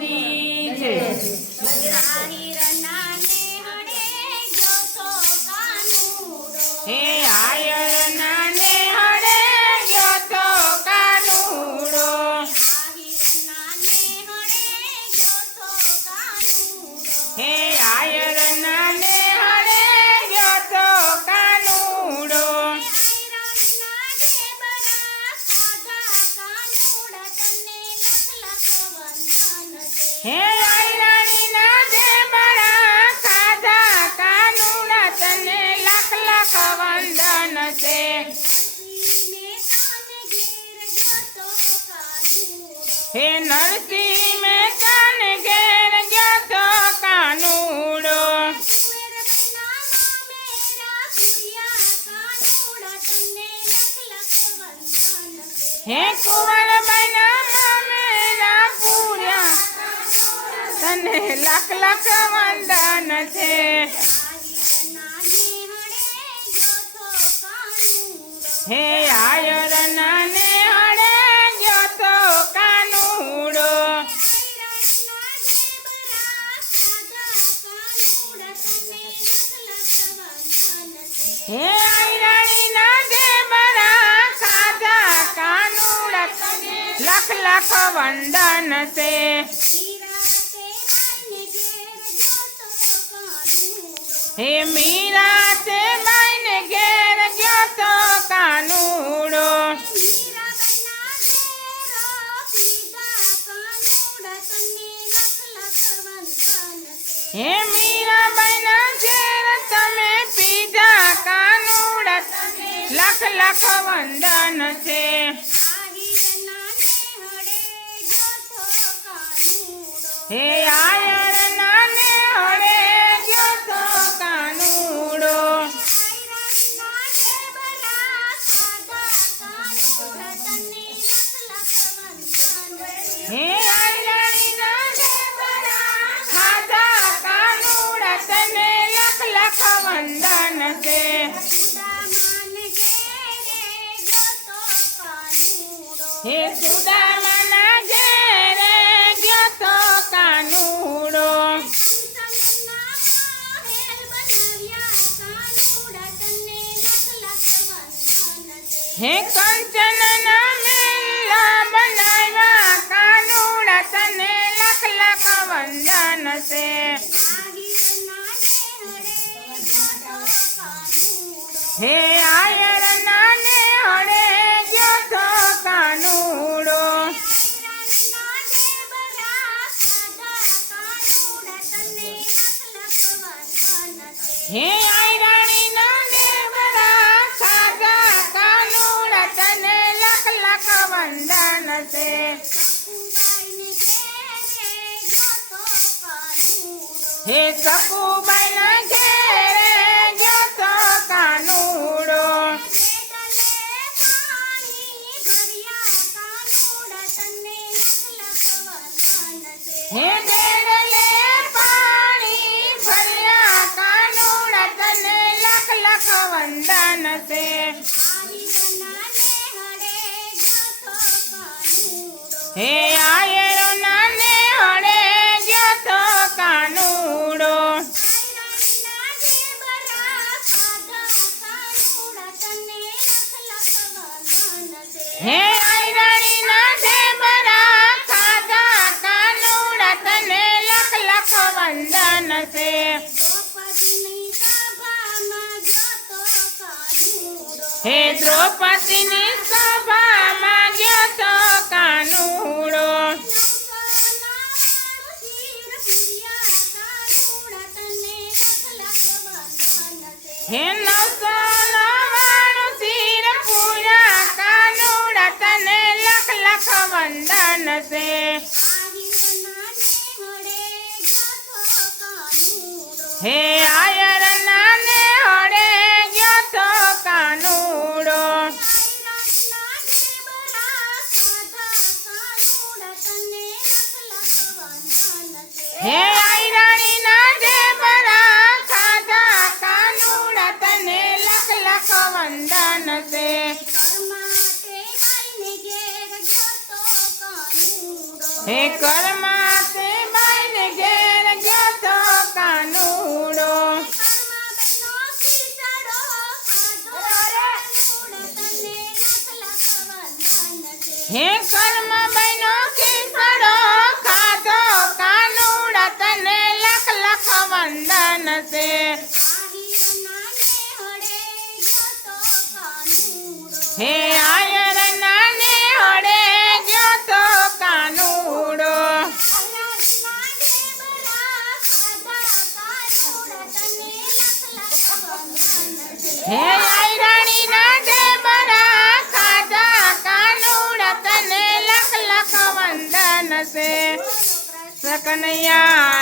की जय। हे आयर नाने हड़े गयो तो कानूड़ो। हे आयर नाने हड़े गयो तो कानूड़ो। हे आयरानी ना दे बड़ा खाधा कानूड़ा तने लख लख वंदन से। हे नरसिंह में कान घेर गयो तो कानूड़ो। हे कुंवर बना मेरा पूरा तने लख लख वंदन से। हे आयर नाने हड़े गयो तो कानूड़ो। हे आयरानी ना दे बड़ा खाधा कानूड़ा लख लख वंदन से। हे मीरा ते बाईने घेर गयो तो कानूड़ो। हे मीरा बना घेर तमे पीधा कानूड़ा लख लख वंदन से। हे आयर नाने हड़े गयो तो कानूड़ो। हे आयरानी ना दे बड़ा खाधा कानूड़ा तने लख लख वंदन से। हे सुदामा ना घेरे गयो तो कानूड़ो। हे कंचन ना मेला बनावा कानूड़ा तने लख लख वंदन से। हे आयर नाने हड़े गयो तो कानूड़ो। हे आयरानी ना दे बड़ा खाधा कानूड़ा तने लख लख वंदन से। हे सकूबाई ना घेरे गयो तो कानूड़ो। हे डेडले पानी भरिया कानूड़ा तने लख लख वंदन से। हे आयर नाने हड़े गयो तो कानूड़ो। हे आयरानी ना दे बड़ा खाधा कानूड़ा तने लख लख वंदन से। हे द्रौपदी नी सभा में गयो तो कानूड़ो। हे नवसोनवाणु सिर पूरा कानूड़ा तने लख लख वंदन से। हे आयर नाने हड़े गयो तो कानूड़ो। हे आयरानी ना दे बड़ा खाधा कानूड़ा तने लख लख वंदन से। हे कर्मा હે કર્મ બનો ખીસડો ખાધો કાનુડા તને લખ લખ વંદન છે હે આયર નાને હડે ગયો તો કાનુડો હે આયરાણી ના ઢેબરા ખાધા કાનુડા તને લખ લખ વંદન છે કનૈયા